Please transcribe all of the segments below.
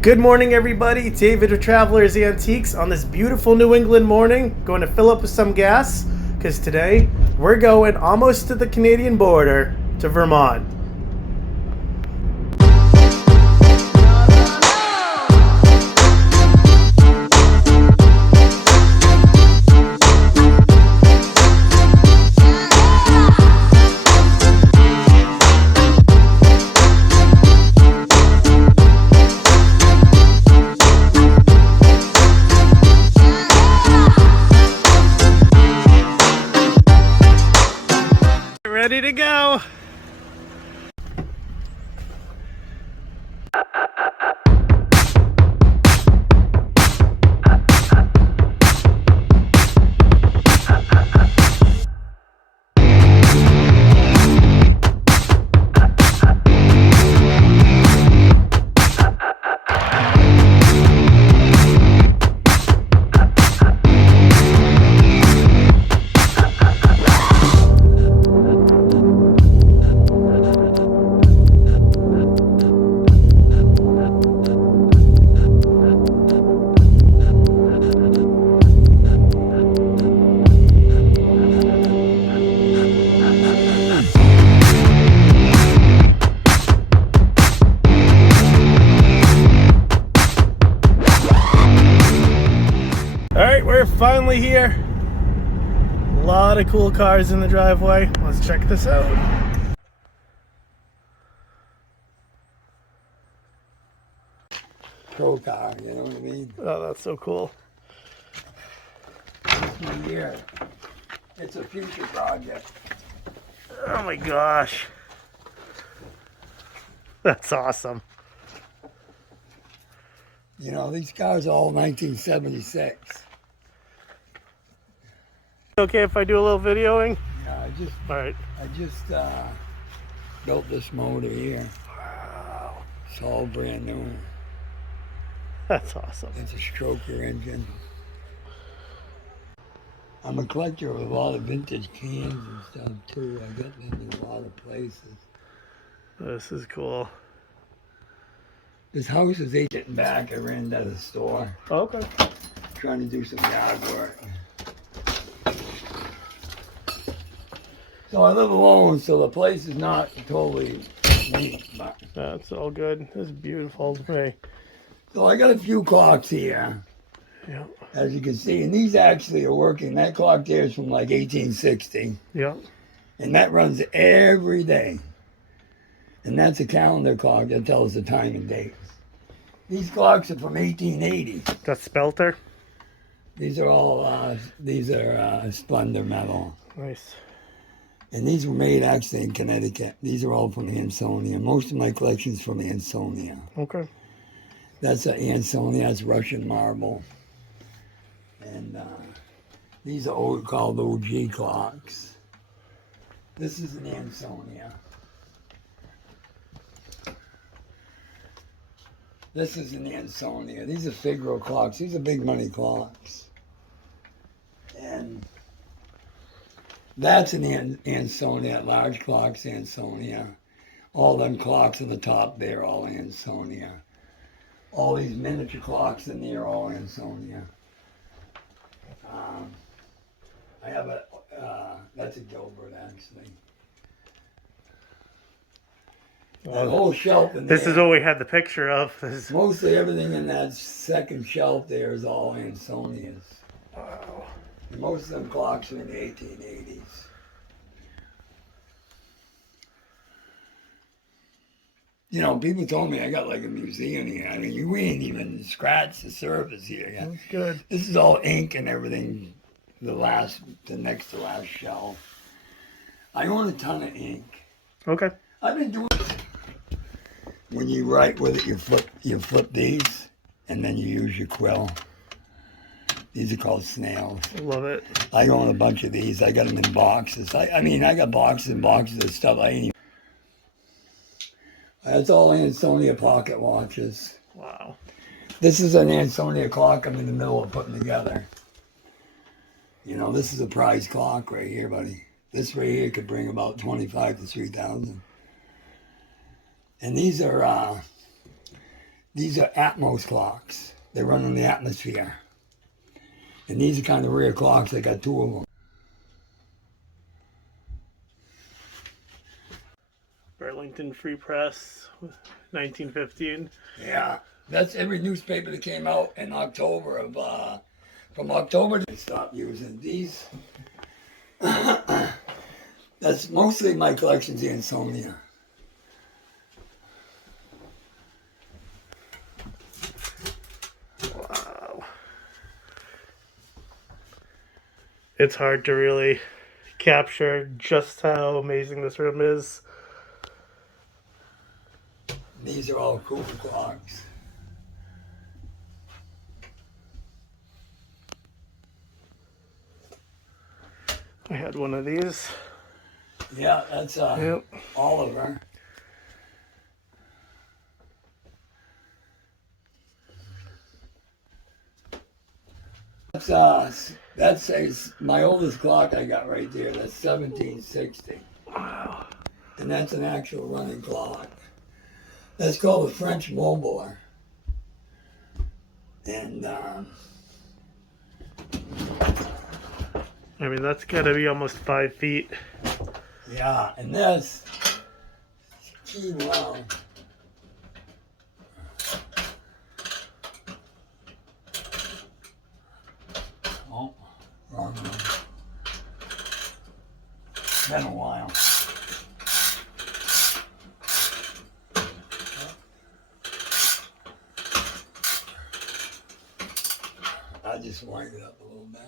Good morning, everybody. David of Travelers Antiques on this beautiful New England morning. Going to fill up with some gas because today we're going almost to the Canadian border to Vermont. Ready to go. Alright, we're finally here. A lot of cool cars in the driveway. Let's check this out. Pro car, you know what I mean? Oh, that's so cool. Yeah. It's a future project. Oh my gosh. That's awesome. You know, these cars are all 1976. Okay if I do a little videoing? Yeah, Alright. I just built this motor here. Wow. It's all brand new. That's awesome. It's a stroker engine. I'm a collector of a lot of vintage cans and stuff too. I got them in a lot of places. This is cool. This house is getting back. I ran to the store. Oh, okay. Trying to do some yard work. So I live alone, so the place is not totally neat, but That's all good. This is beautiful to me. so I got a few clocks here, Yeah. as you can see, and these actually are working. That clock there is from like 1860, Yeah. and that runs every day. And that's a calendar clock that tells the time and dates. These clocks are from 1880. That's Spelter. These are all Splendor metal. Nice. And these were made actually in Connecticut. These are all from Ansonia. Most of my collection's from Ansonia. Okay. That's Ansonia, that's Russian marble. And these are called OG clocks. This is an Ansonia. This is an Ansonia. These are Figaro clocks. These are big money clocks. And that's an Ansonia, large clocks Ansonia. All them clocks on the top there, all Ansonia. All these miniature clocks in there, all Ansonia. I have that's a Gilbert actually. That whole shelf in there. This is what we had the picture of. Mostly everything in that second shelf there is all Ansonias. Wow. And most of them clocks are in the 1880s. You know, people told me I got like a museum here. I mean, we ain't even scratched the surface here yet. That's good. This is all ink and everything. The next to last shelf. I own a ton of ink. Okay. I've been doing. When you write with it, you flip these, and then you use your quill. These are called snails. I love it. I own a bunch of these. I got them in boxes. I mean, I got boxes and boxes of stuff. I ain't even. That's all Ansonia pocket watches. Wow. This is an Ansonia clock I'm in the middle of putting together. You know, this is a prize clock right here, buddy. This right here could bring about 25 to 3,000. And these are These are Atmos clocks. They run in the atmosphere. And these are kind of rare clocks. I got two of them. Burlington Free Press, 1915. Yeah, that's every newspaper that came out in October of, from October to stop using these. That's mostly my collection's Ansonia. Wow. It's hard to really capture just how amazing this room is. These are all Cooper clocks. I had one of these. Yeah, that's Yep. Oliver. That's my oldest clock I got right there. That's 1760. Wow. And that's an actual running clock. That's called a French Mobile. And I mean, that's got to be almost 5 feet. yeah, and that's key round. Oh, wrong one. Been a while. I just wind it up a little bit.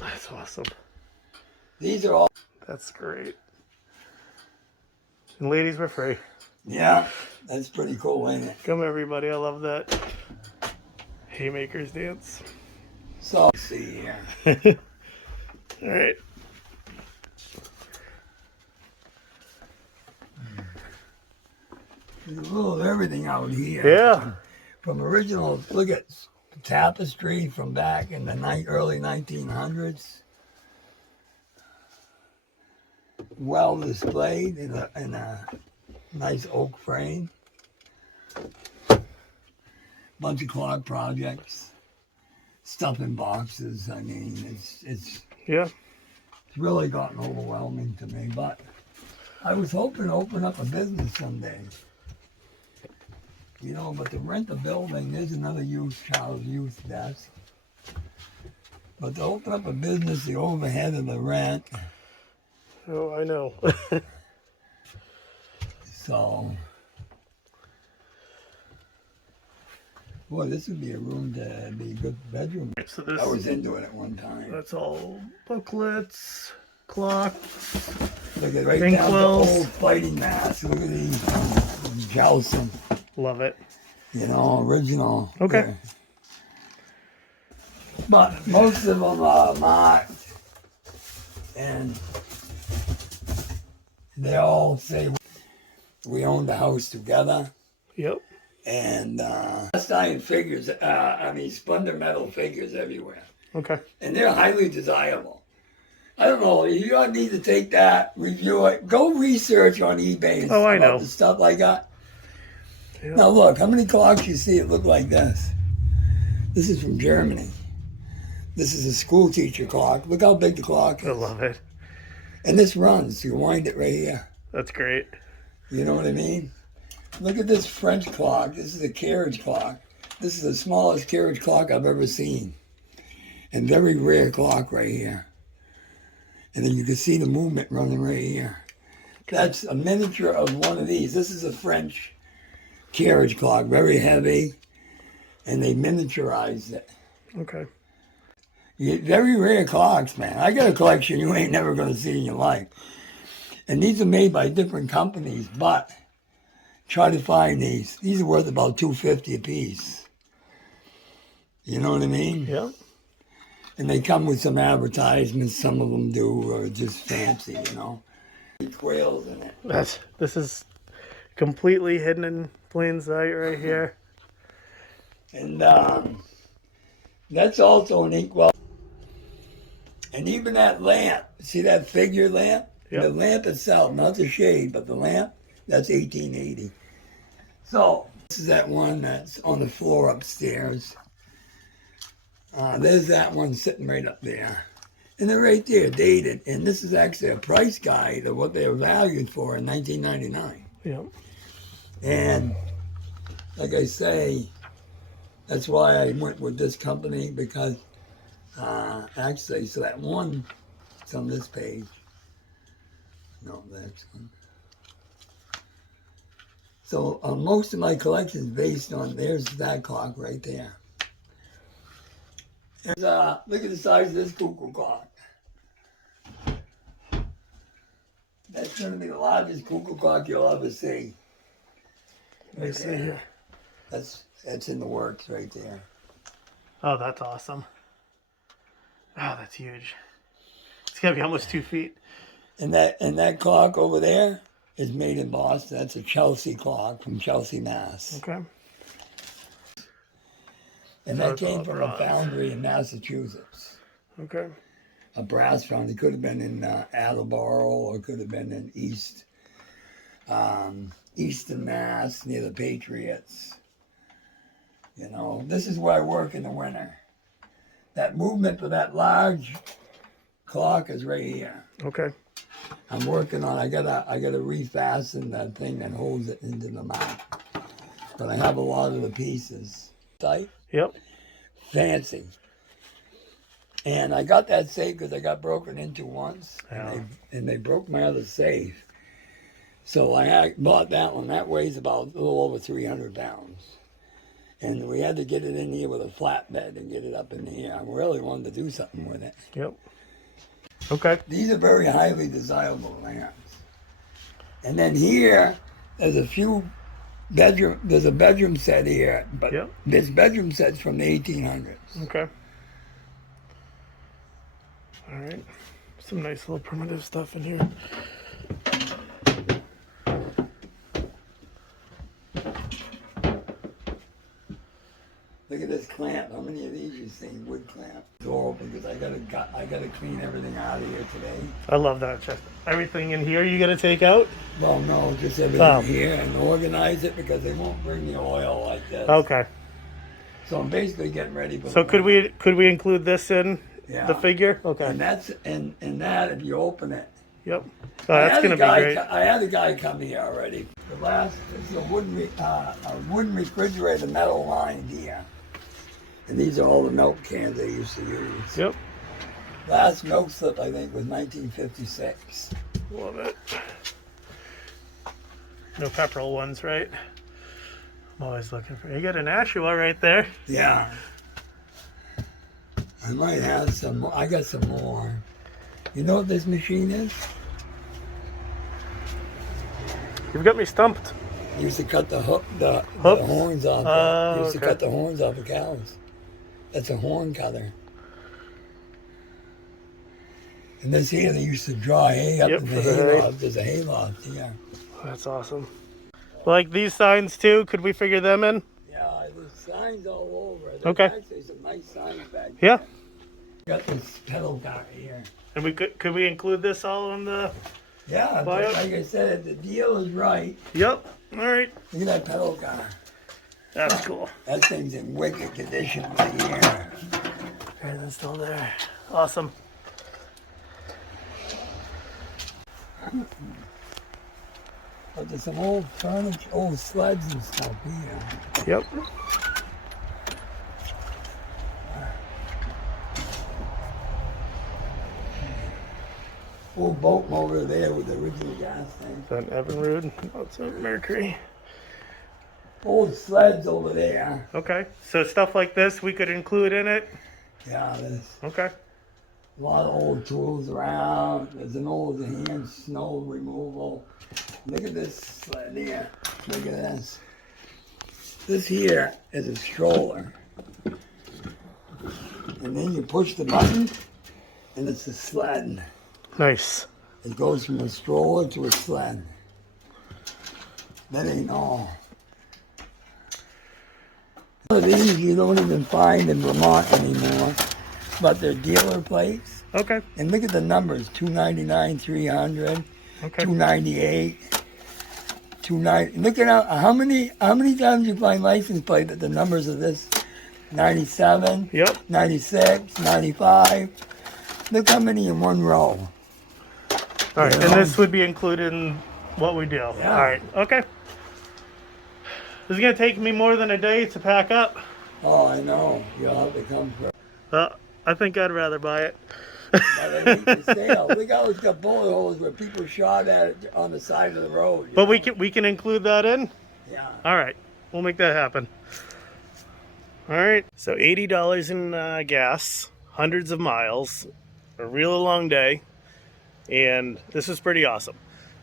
That's awesome. These are all. That's great. And ladies were free. Yeah, that's pretty cool, ain't it? Come everybody, I love that. Haymakers dance. So, let's see here. All right. There's a little of everything out here. Yeah. From original, look at tapestry from back in the early 1900s. Well displayed in a nice oak frame. Bunch of clock projects. Stuff in boxes. I mean, it's Yeah. really gotten overwhelming to me. But I was hoping to open up a business someday. You know, but to rent a building, there's another child's youth desk. But to open up a business, the overhead of the rent. Oh, I know. So, boy, this would be a room to be a good bedroom. So this, I was into it at one time. that's all booklets, clocks. Look at right down to Inkwells. old fighting masks. Look at these jousting. Love it. You know, original. Okay. Yeah. But most of them are marked, and they all say we owned the house together. Yep. And cast iron figures, splendor metal figures everywhere. Okay. And they're highly desirable. I don't know, you need to take that, review it, go research on eBay and Oh, I about know. the stuff I got. Yeah. Now look, how many clocks you see it look like this? This is from Germany. This is a school teacher clock. Look how big the clock is. I love it. And this runs, you wind it right here. That's great. You know what I mean? Look at this French clock. This is a carriage clock. This is the smallest carriage clock I've ever seen. And very rare clock right here. And then you can see the movement running right here. That's a miniature of one of these. This is a French carriage clock, very heavy. And they miniaturized it. Okay. Very rare clocks, man. I got a collection you ain't never going to see in your life. And these are made by different companies, but try to find these. These are worth about $250 a piece. You know what I mean? Yeah. And they come with some advertisements. Some of them do, or just fancy, you know. Quails in it. This is completely hidden in plain sight right here. And that's also an inkwell. And even that lamp. See that figure lamp? Yep. The lamp itself, not the shade, but the lamp, that's 1880. So this is that one that's on the floor upstairs. There's that one sitting right up there. And they're right there, dated. And this is actually a price guide of what they were valued for in 1999. Yep. And like I say, that's why I went with this company, because actually, so that one, it's on this page. No, that's one. So most of my collection is based on, there's that clock right there. There's, look at the size of this cuckoo clock. That's going to be the largest cuckoo clock you'll ever see. Let me see here. That's in the works right there. Oh, that's awesome. Oh, that's huge. It's got to be almost 2 feet. And that clock over there is made in Boston. That's a Chelsea clock from Chelsea, Mass. Okay. And that came from a foundry in Massachusetts. Okay. A brass foundry. Could have been in Attleboro, or could have been in Easton, Mass, near the Patriots. You know, this is where I work in the winter. That movement for that large clock is right here. Okay. I'm working on. I gotta refasten that thing that holds it into the mount. But I have a lot of the pieces. Tight. Yep. Fancy. And I got that safe because I got broken into once, Yeah. and they broke my other safe. So I bought that one. That weighs about a little over 300 pounds. And we had to get it in here with a flatbed and get it up in the air. I really wanted to do something with it. Yep. Okay. These are very highly desirable lamps. And then here, there's a bedroom set here, but Yep. this bedroom set's from the 1800s. Okay. All right. Some nice little primitive stuff in here. Look at this clamp. How many of these you seen? Wood clamp. Door, because I gotta clean everything out of here today. I love that. Check. Everything in here you got to take out? Well, no, just everything here, and organize it because they won't bring the oil like this. Okay. So I'm basically getting ready for. So could we include this in the figure? Okay. And that's and that if you open it. Yep. Oh, that's gonna be great. I had a guy come here already. The last is a wooden refrigerator, metal lined here. And these are all the milk cans they used to use. Yep. Last milk slip, I think, was 1956. Love it. No Pepperell ones, right? I'm always looking for. You got an Ashua right there. Yeah. I might have some more. I got some more. You know what this machine is? You've got me stumped. Used to cut the Hooks? horns off. Used to Okay. cut the horns off of cows. That's a horn cutter. And this here, they used to draw hay up in the hayloft. There's a hayloft here. That's awesome. Like these signs too. Could we figure them in? Yeah, there's signs all over. There's Okay. actually some nice signs back there. Yeah. Got this pedal car here. And we could we include this all in the? Yeah, but Buyout? like I said, the deal is right. Yep. All right. Look at that pedal car. That's cool. That thing's in wicked condition right here. Everything's still there. Awesome. But there's some old furniture, old sleds and stuff here. Yep. Old boat motor there with the original gas tank. Then Evinrude. Lots of Mercury. Old sleds over there. Okay. So stuff like this we could include in it. Yeah, there's Okay. a lot of old tools around. There's an old hand snow removal. Look at this sled here. Look at this. This here is a stroller. And then you push the button and it's a sled. Nice. It goes from a stroller to a sled. That ain't all. Some of these you don't even find in Vermont anymore, but they're dealer plates, Okay. And look at the numbers: 299, 300, Okay. 298, 290. Look at how many times you find license plate that the numbers of this 97, Yep. 96, 95. Look how many in one row. All right, You and know? this would be included in what we do. Yeah. All right. Okay. This is gonna take me more than a day to pack up. Oh, I know. You'll have to come for. I think I'd rather buy it. But they make the sale. We always got bullet holes where people shot at it on the side of the road. But we can include that in. Yeah. All right, we'll make that happen. All right, so $80 in gas, hundreds of miles, a real long day, and this is pretty awesome.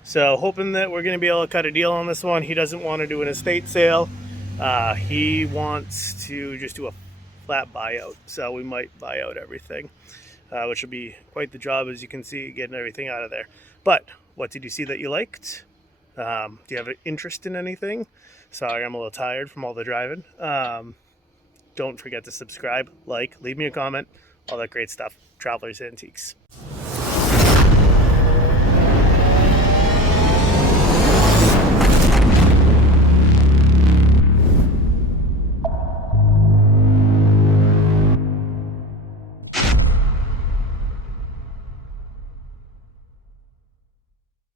So hoping that we're going to be able to cut a deal on this one. He doesn't want to do an estate sale. He wants to just do a flat buyout. So we might buy out everything, which will be quite the job, as you can see, getting everything out of there. But what did you see that you liked? Do you have an interest in anything? Sorry, I'm a little tired from all the driving. Don't forget to subscribe, like, leave me a comment, all that great stuff. Travelers Antiques.